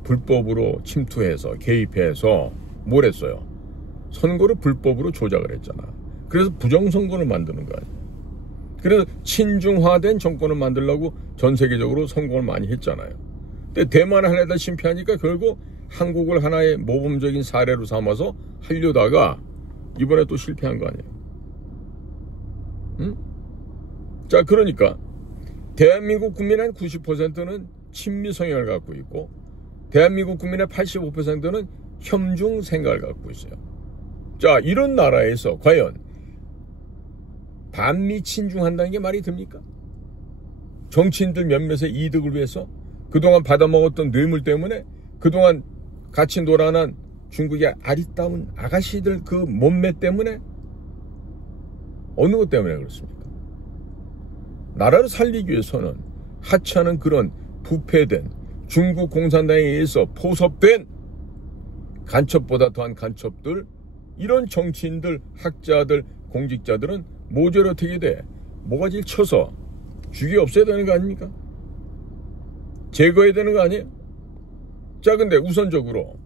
불법으로 침투해서 개입해서 뭘 했어요? 선거를 불법으로 조작을 했잖아. 그래서 부정선거를 만드는 거 아니에요. 그래서 친중화된 정권을 만들려고 전 세계적으로 성공을 많이 했잖아요. 근데 대만을 하려다 실패하니까 결국 한국을 하나의 모범적인 사례로 삼아서 하려다가 이번에 또 실패한 거 아니에요. 자, 그러니까 대한민국 국민의 한 90%는 친미 성향을 갖고 있고 대한민국 국민의 85%는 혐중 생각을 갖고 있어요. 자, 이런 나라에서 과연 반미 친중한다는 게 말이 됩니까? 정치인들 몇몇의 이득을 위해서 그동안 받아먹었던 뇌물 때문에 그동안 같이 놀아난 중국의 아리따운 아가씨들 그 몸매 때문에 어느 것 때문에 그렇습니까? 나라를 살리기 위해서는 하찮은 그런 부패된 중국 공산당에 의해서 포섭된 간첩보다 더한 간첩들, 이런 정치인들, 학자들, 공직자들은 모조리 어떻게 돼? 모가지를 쳐서 죽이 없애야 되는 거 아닙니까? 제거해야 되는 거 아니에요? 자, 근데 우선적으로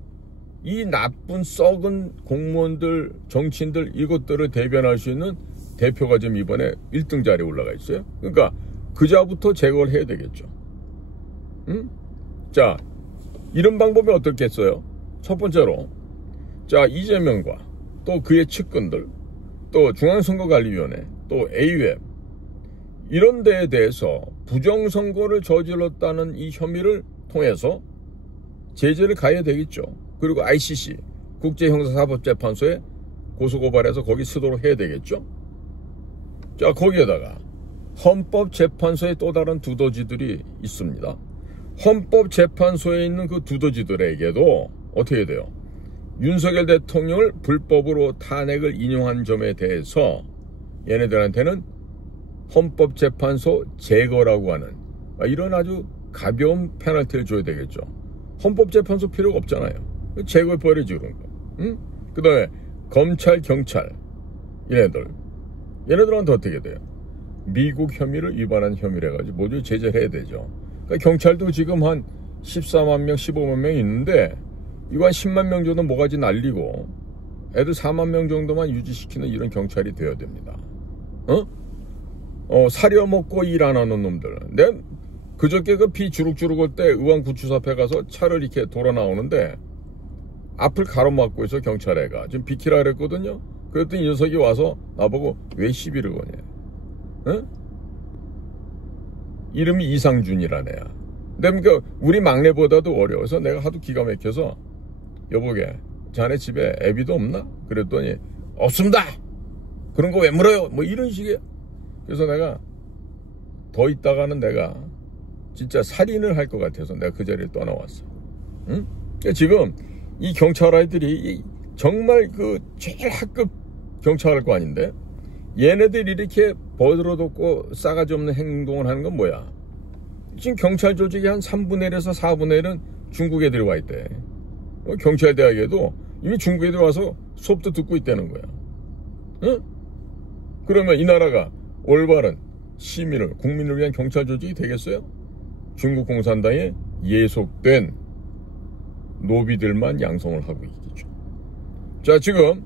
이 나쁜 썩은 공무원들, 정치인들 이것들을 대변할 수 있는 대표가 지금 이번에 1등 자리에 올라가 있어요. 그러니까 그자부터 제거를 해야 되겠죠. 자, 이런 방법이 어떻겠어요? 첫 번째로, 자, 이재명과 또 그의 측근들, 또 중앙선거관리위원회, 또 AUM 이런 데에 대해서 부정선거를 저질렀다는 이 혐의를 통해서 제재를 가해야 되겠죠. 그리고 ICC 국제형사사법재판소에 고소고발해서 거기 쓰도록 해야 되겠죠. 자, 거기에다가 헌법재판소의 또 다른 두더지들이 있습니다. 헌법재판소에 있는 그 두더지들에게도 어떻게 해야 돼요? 윤석열 대통령을 불법으로 탄핵을 인용한 점에 대해서 얘네들한테는 헌법재판소 제거라고 하는 이런 아주 가벼운 페널티를 줘야 되겠죠. 헌법재판소 필요가 없잖아요. 제거해버리지 그런 거. 그 다음에 검찰, 경찰 얘네들한테 어떻게 돼요? 미국 혐의를 위반한 혐의를 해가지고 모두 제재를 해야 되죠. 그러니까 경찰도 지금 한 14만 명, 15만 명 있는데 이거 한 10만 명 정도 모가지 날리고 애들 4만 명 정도만 유지시키는 이런 경찰이 되어야 됩니다. 사려먹고 일 안 하는 놈들. 내가 그저께 그 비 주룩주룩 올 때 의왕구치소 앞에 가서 차를 이렇게 돌아 나오는데 앞을 가로막고 있어 경찰애가. 지금 비키라 그랬거든요. 그랬더니 이 녀석이 와서 나보고 왜 시비를 거냐. 이름이 이상준이란 애야. 근데 그러니까 우리 막내보다도 어려워서 내가 하도 기가 막혀서 여보게 자네 집에 애비도 없나? 그랬더니 없습니다. 그런 거 왜 물어요? 뭐 이런 식이야. 그래서 내가 더 있다가는 내가 진짜 살인을 할 것 같아서 내가 그 자리를 떠나왔어. 그러니까 지금 이 경찰 아이들이 정말 그 제일 학급 경찰관인데 얘네들이 이렇게 버들어뒀고 싸가지 없는 행동을 하는 건 뭐야? 지금 경찰 조직이 한 3분의 1에서 4분의 1은 중국 애들이 와 있대. 경찰대학에도 이미 중국 애들이 와서 수업도 듣고 있다는 거야. 그러면 이 나라가 올바른 시민을, 국민을 위한 경찰 조직이 되겠어요? 중국 공산당에 예속된 노비들만 양성을 하고 있겠죠. 자, 지금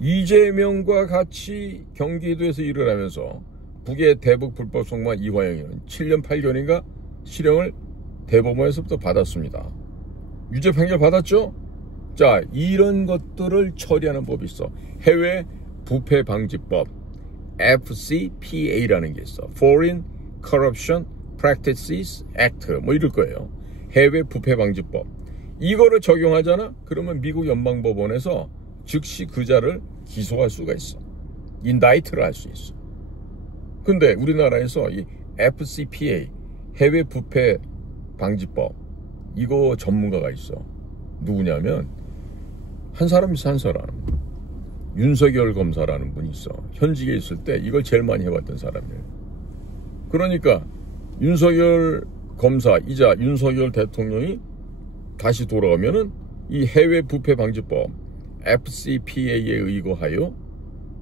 이재명과 같이 경기도에서 일을 하면서 북의 대북 불법 송만 이화영이는 7년 8개월인가 실형을 대법원에서부터 받았습니다. 유죄 판결 받았죠? 자, 이런 것들을 처리하는 법이 있어. 해외 부패 방지법 FCPA라는 게 있어. Foreign Corruption Practices Act 뭐 이럴 거예요. 해외 부패 방지법. 이거를 적용하잖아? 그러면 미국 연방법원에서 즉시 그자를 기소할 수가 있어. 인다이트를 할 수 있어. 근데 우리나라에서 이 FCPA 해외 부패 방지법 이거 전문가가 있어. 누구냐면 한 사람 있어. 한 사람. 윤석열 검사라는 분이 있어. 현직에 있을 때 이걸 제일 많이 해봤던 사람이에요. 그러니까 윤석열 검사이자 윤석열 대통령이 다시 돌아오면은 이 해외 부패 방지법 FCPA에 의거하여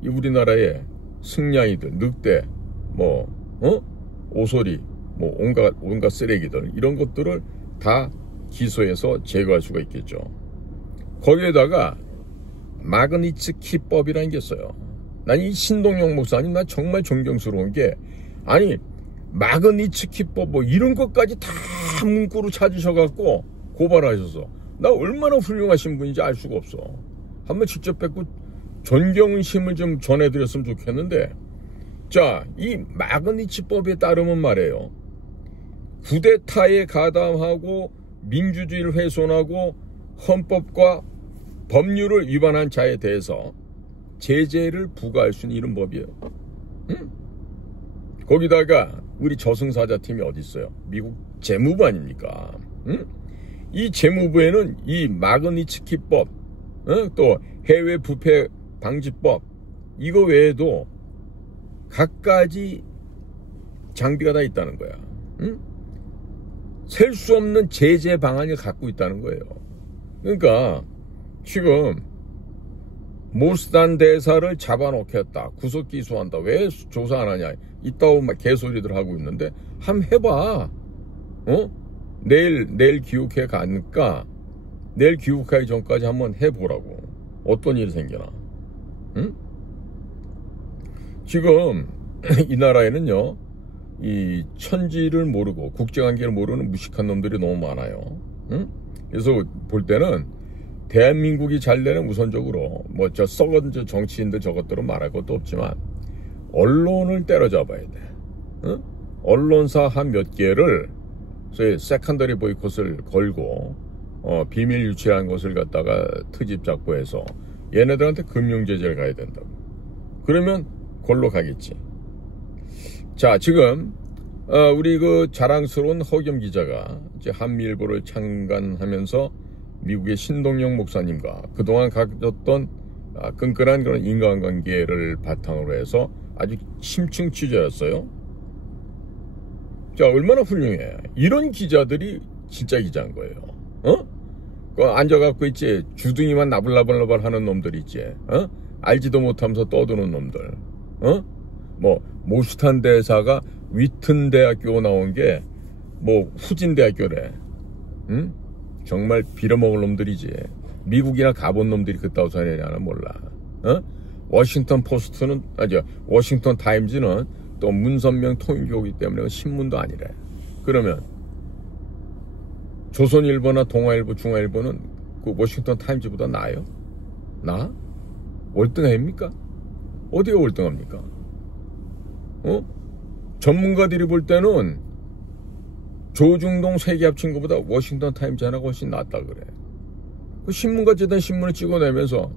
이 우리나라의 승냥이들, 늑대, 오소리, 온갖 쓰레기들 이런 것들을 다 기소해서 제거할 수가 있겠죠. 거기에다가 마그니츠키법이라는 게 있어요. 난 이 신동영 목사님 나 정말 존경스러운 게 아니 마그니츠키법 이런 것까지 다 문구로 찾으셔갖고 고발하셔서 나 얼마나 훌륭하신 분인지 알 수가 없어. 한번 직접 뵙고 존경심을 좀 전해드렸으면 좋겠는데 자, 이 마그니츠법에 따르면 말이에요. 쿠데타에 가담하고 민주주의를 훼손하고 헌법과 법률을 위반한 자에 대해서 제재를 부과할 수 있는 이런 법이에요. 응? 거기다가 우리 저승사자팀이 어디 있어요? 미국 재무부 아닙니까? 응? 이 재무부에는 이 마그니츠키법, 또 해외 부패 방지법 이거 외에도 갖가지 장비가 다 있다는 거야. 응? 셀 수 없는 제재 방안을 갖고 있다는 거예요. 그러니까 지금 모스단 대사를 잡아놓겠다. 구속 기소한다. 왜 조사 안 하냐. 이따오 막 개소리들 하고 있는데 한번 해봐. 내일 귀국해 가니까 내일 귀국하기 전까지 한번 해보라고. 어떤 일이 생겨나. 응? 지금 이 나라에는요. 이 천지를 모르고 국제관계를 모르는 무식한 놈들이 너무 많아요. 응? 그래서 볼 때는 대한민국이 잘 되는 우선적으로 저 썩은 정치인들 저것들은 말할 것도 없지만 언론을 때려잡아야 돼. 응? 언론사 한 몇 개를 소위 세컨더리 보이콧을 걸고 비밀 유치한 것을 갖다가 트집 잡고 해서 얘네들한테 금융제재를 가야 된다고. 그러면 골로 가겠지. 자, 지금 우리 그 자랑스러운 허겸 기자가 이제 한미일보를 창간하면서 미국의 신동영 목사님과 그동안 가졌던 끈끈한 그런 인간관계를 바탕으로 해서 아주 심층 취재였어요. 자, 얼마나 훌륭해. 이런 기자들이 진짜 기자인 거예요. 앉아갖고 있지 주둥이만 나불나불나불 하는 놈들 있지. 알지도 못하면서 떠드는 놈들. 모스탄 대사가 위튼 대학교 나온 게 후진 대학교래. 응? 정말 빌어먹을 놈들이지. 미국이나 가본 놈들이 그따위 소리냐나 몰라. 워싱턴 포스트는 워싱턴 타임즈는 또 문선명 통일교이기 때문에 신문도 아니래. 그러면 조선일보나 동아일보, 중앙일보는 그 워싱턴 타임즈보다 나아요? 나? 월등합니까? 어디가 월등합니까? 전문가들이 볼 때는 조중동 세계 합친 것보다 워싱턴 타임즈 하나가 훨씬 낫다 그래. 그 신문같이 된 신문을 찍어내면서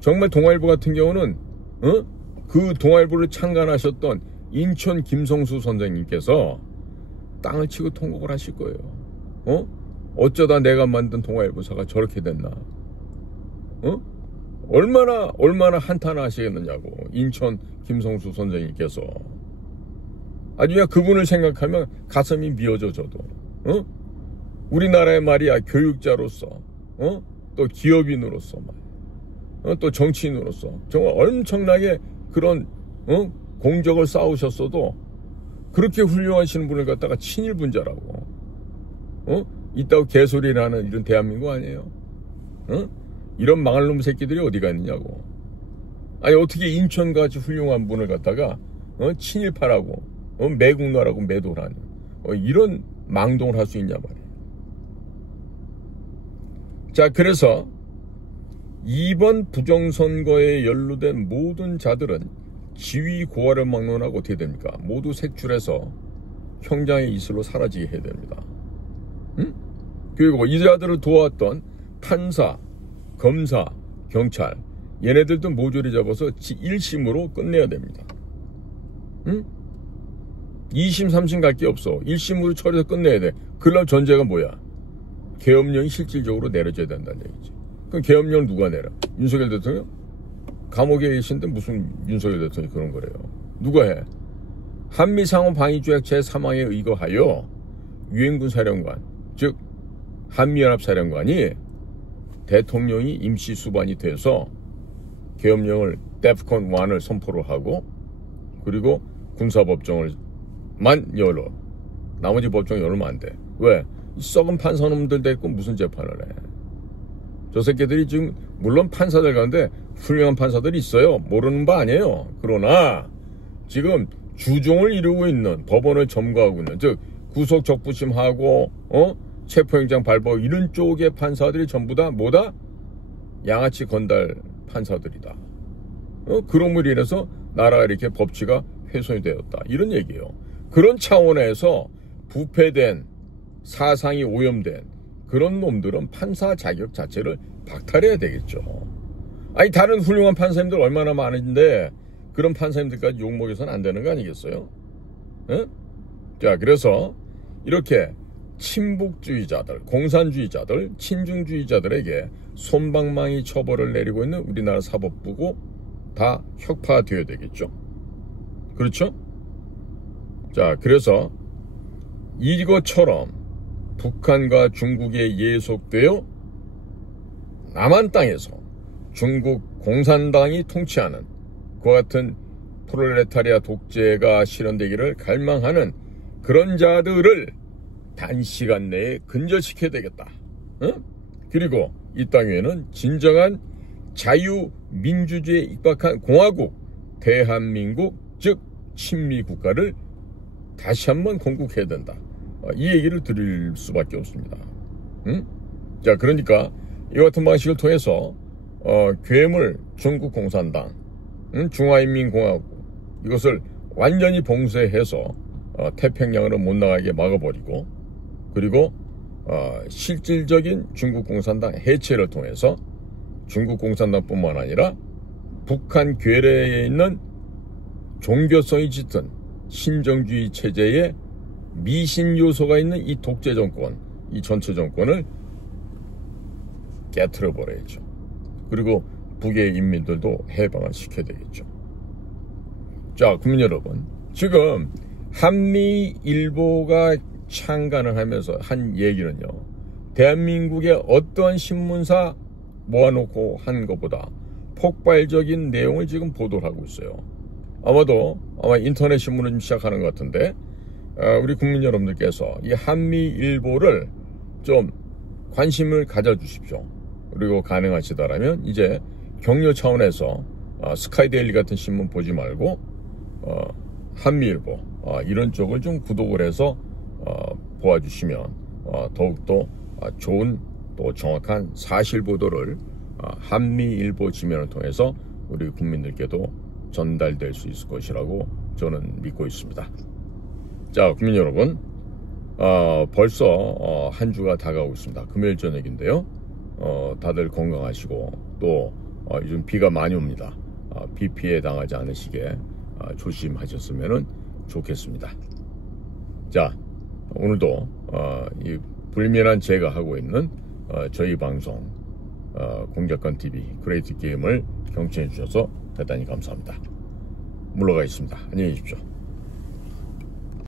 정말 동아일보 같은 경우는 그 동아일보를 창간하셨던 인천 김성수 선생님께서 땅을 치고 통곡을 하실 거예요. 어쩌다 내가 만든 동아일보사가 저렇게 됐나. 얼마나 한탄하시겠느냐고. 인천 김성수 선생님께서. 아주 그냥 그분을 생각하면 가슴이 미어져 저도. 우리나라의 말이야 교육자로서 또 기업인으로서 또 정치인으로서 정말 엄청나게 그런 공적을 쌓으셨어도 그렇게 훌륭하신 분을 갖다가 친일분자라고 이따고 개소리라는 이런 대한민국 아니에요. 이런 망할 놈 새끼들이 어디가 있느냐고. 아니 어떻게 인천같이 훌륭한 분을 갖다가 친일파라고 매국노라고 매도라니 이런 망동을 할 수 있냐 말이에요. 자, 그래서 이번 부정선거에 연루된 모든 자들은 지위 고하를 막론하고 어떻게 됩니까? 모두 색출해서 형장의 이슬로 사라지게 해야 됩니다. 응? 그리고 이자들을 도왔던 판사, 검사, 경찰 얘네들도 모조리 잡아서 1심으로 끝내야 됩니다. 응? 2심, 3심 갈 게 없어. 1심으로 처리해서 끝내야 돼. 그러려면 전제가 뭐야? 계엄령이 실질적으로 내려져야 된다는 얘기지. 그럼 계엄령을 누가 내려? 윤석열 대통령? 감옥에 계신데 무슨 윤석열 대통령이 그런 거래요. 누가 해? 한미상호방위조약 제3항에 의거하여 유엔군 사령관, 즉 한미연합사령관이 대통령이 임시 수반이 돼서 계엄령을 데프콘 1을 선포를 하고 그리고 군사법정을 만 열어. 나머지 법정 열으면 안 돼. 왜? 썩은 판사놈들 데리고 무슨 재판을 해. 저 새끼들이 지금 물론 판사들 가운데 훌륭한 판사들이 있어요. 모르는 바 아니에요. 그러나 지금 주종을 이루고 있는 법원을 점거하고 있는 즉 구속적부심하고 체포영장 발부 이런 쪽의 판사들이 전부 다 뭐다? 양아치 건달 판사들이다. 그런 인해서 나라가 이렇게 법치가 훼손이 되었다. 이런 얘기예요. 그런 차원에서 부패된 사상이 오염된 그런 놈들은 판사 자격 자체를 박탈해야 되겠죠. 아니 다른 훌륭한 판사님들 얼마나 많은데 그런 판사님들까지 욕먹여서는 안 되는 거 아니겠어요? 응? 자, 그래서 이렇게 친북주의자들, 공산주의자들, 친중주의자들에게 솜방망이 처벌을 내리고 있는 우리나라 사법부고 다 혁파되어야 되겠죠. 그렇죠? 자, 그래서 이것처럼 북한과 중국에 예속되어 남한 땅에서 중국 공산당이 통치하는 그와 같은 프롤레타리아 독재가 실현되기를 갈망하는 그런 자들을 단시간 내에 근절시켜야 되겠다. 응? 그리고 이 땅 위에는 진정한 자유민주주의에 입각한 공화국 대한민국 즉 친미국가를 다시 한번 건국해야 된다. 이 얘기를 드릴 수밖에 없습니다. 응? 자, 그러니까 이 같은 방식을 통해서 괴물 중국 공산당, 중화인민공화국 이것을 완전히 봉쇄해서 태평양으로 못 나가게 막아버리고 그리고 실질적인 중국 공산당 해체를 통해서 중국 공산당뿐만 아니라 북한 괴뢰에 있는 종교성이 짙은 신정주의 체제에 미신 요소가 있는 이 독재 정권, 이 전체 정권을 깨트려 버려야죠. 그리고 북의 인민들도 해방을 시켜야 되겠죠. 자, 국민 여러분, 지금 한미일보가 창간을 하면서 한 얘기는요, 대한민국의 어떠한 신문사 모아놓고 한 것보다 폭발적인 내용을 지금 보도를 하고 있어요. 아마 인터넷 신문을 좀 시작하는 것 같은데 우리 국민 여러분들께서 이 한미일보를 좀 관심을 가져주십시오. 그리고 가능하시다라면 이제 격려 차원에서 스카이데일리 같은 신문 보지 말고 한미일보 이런 쪽을 좀 구독을 해서 보아주시면 더욱더 좋은 또 정확한 사실 보도를 한미일보 지면을 통해서 우리 국민들께도 전달될 수 있을 것이라고 저는 믿고 있습니다. 자, 국민 여러분, 벌써 한 주가 다가오고 있습니다. 금요일 저녁인데요. 다들 건강하시고 또 요즘 비가 많이 옵니다. 비 피해 당하지 않으시게 조심하셨으면 좋겠습니다. 자, 오늘도 이 불면한 제가 하고 있는 저희 방송 공작권TV 그레이트 게임을 경청해 주셔서 대단히 감사합니다. 물러가겠습니다. 안녕히 계십시오.